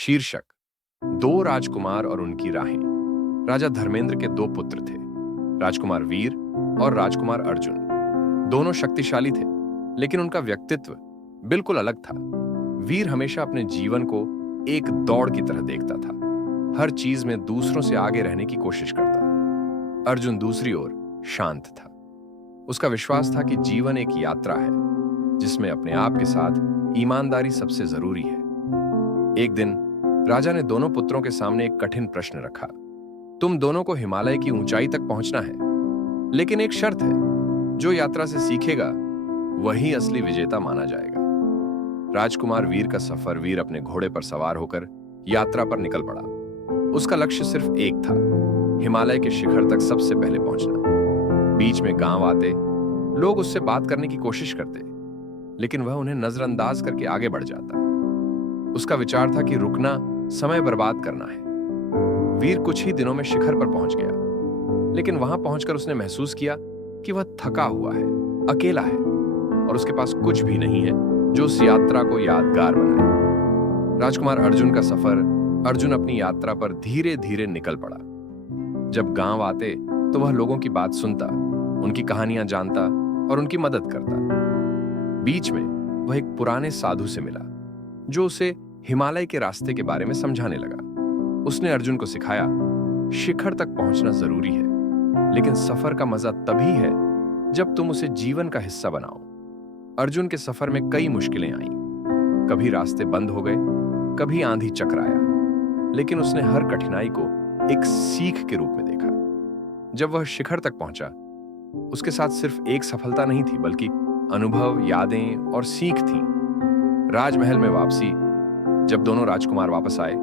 शीर्षक: दो राजकुमार और उनकी राहें। राजा धर्मेंद्र के दो पुत्र थे, राजकुमार वीर और राजकुमार अर्जुन। दोनों शक्तिशाली थे, लेकिन उनका व्यक्तित्व बिल्कुल अलग था। वीर हमेशा अपने जीवन को एक दौड़ की तरह देखता था, हर चीज में दूसरों से आगे रहने की कोशिश करता। अर्जुन दूसरी ओर शांत था। उसका विश्वास था कि जीवन एक यात्रा है, जिसमें अपने आप के साथ ईमानदारी सबसे जरूरी है। एक दिन राजा ने दोनों पुत्रों के सामने एक कठिन प्रश्न रखा। तुम दोनों को हिमालय की ऊंचाई तक पहुंचना है, लेकिन एक शर्त है, जो यात्रा से सीखेगा वही असली विजेता माना जाएगा। राजकुमार वीर का सफर वीर अपने घोड़े पर सवार होकर यात्रा पर निकल पड़ा। उसका लक्ष्य सिर्फ एक था, हिमालय के शिखर तक सबसे पहले पहुंचना। बीच में गांव आते, लोग उससे बात करने की कोशिश करते, लेकिन वह उन्हें नजरअंदाज करके आगे बढ़ जाता। उसका विचार था कि रुकना समय बर्बाद करना है। वीर कुछ ही दिनों में शिखर पर पहुंच गया, लेकिन वहां पहुंचकर उसने महसूस किया कि वह थका हुआ है, अकेला है और उसके पास कुछ भी नहीं है जो उस यात्रा को यादगार बनाए। राजकुमार अर्जुन का सफर: अर्जुन अपनी यात्रा पर धीरे धीरे निकल पड़ा। जब गांव आते तो वह लोगों की बात सुनता, उनकी कहानियां जानता और उनकी मदद करता। बीच में वह एक पुराने साधु से मिला, जो उसे हिमालय के रास्ते के बारे में समझाने लगा। उसने अर्जुन को सिखाया, शिखर तक पहुंचना जरूरी है, लेकिन सफर का मजा तभी है जब तुम उसे जीवन का हिस्सा बनाओ। अर्जुन के सफर में कई मुश्किलें आईं। कभी रास्ते बंद हो गए, कभी आंधी चकराया, लेकिन उसने हर कठिनाई को एक सीख के रूप में देखा। जब वह शिखर तक पहुंचा, उसके साथ सिर्फ एक सफलता नहीं थी, बल्कि अनुभव, यादें और सीख थी। राजमहल में वापसी: जब दोनों राजकुमार वापस आए,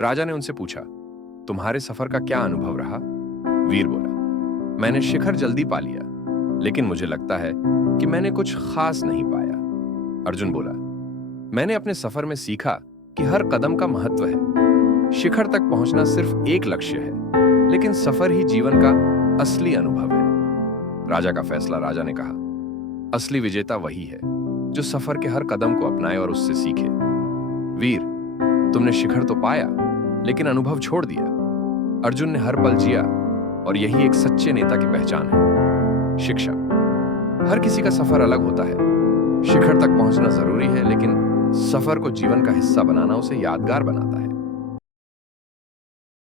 राजा ने उनसे पूछा, तुम्हारे सफर का क्या अनुभव रहा? वीर बोला, मैंने शिखर जल्दी पा लिया, लेकिन मुझे लगता है कि मैंने कुछ खास नहीं पाया। अर्जुन बोला, मैंने अपने सफर में सीखा कि हर कदम का महत्व है। शिखर तक पहुंचना सिर्फ एक लक्ष्य है, लेकिन सफर ही जीवन का असली अनुभव है। राजा का फैसला: राजा ने कहा, असली विजेता वही है जो सफर के हर कदम को अपनाए और उससे सीखे। वीर, तुमने शिखर तो पाया, लेकिन अनुभव छोड़ दिया। अर्जुन ने हर पल जिया, और यही एक सच्चे नेता की पहचान है। शिक्षा: हर किसी का सफर अलग होता है। शिखर तक पहुंचना जरूरी है, लेकिन सफर को जीवन का हिस्सा बनाना उसे यादगार बनाता है।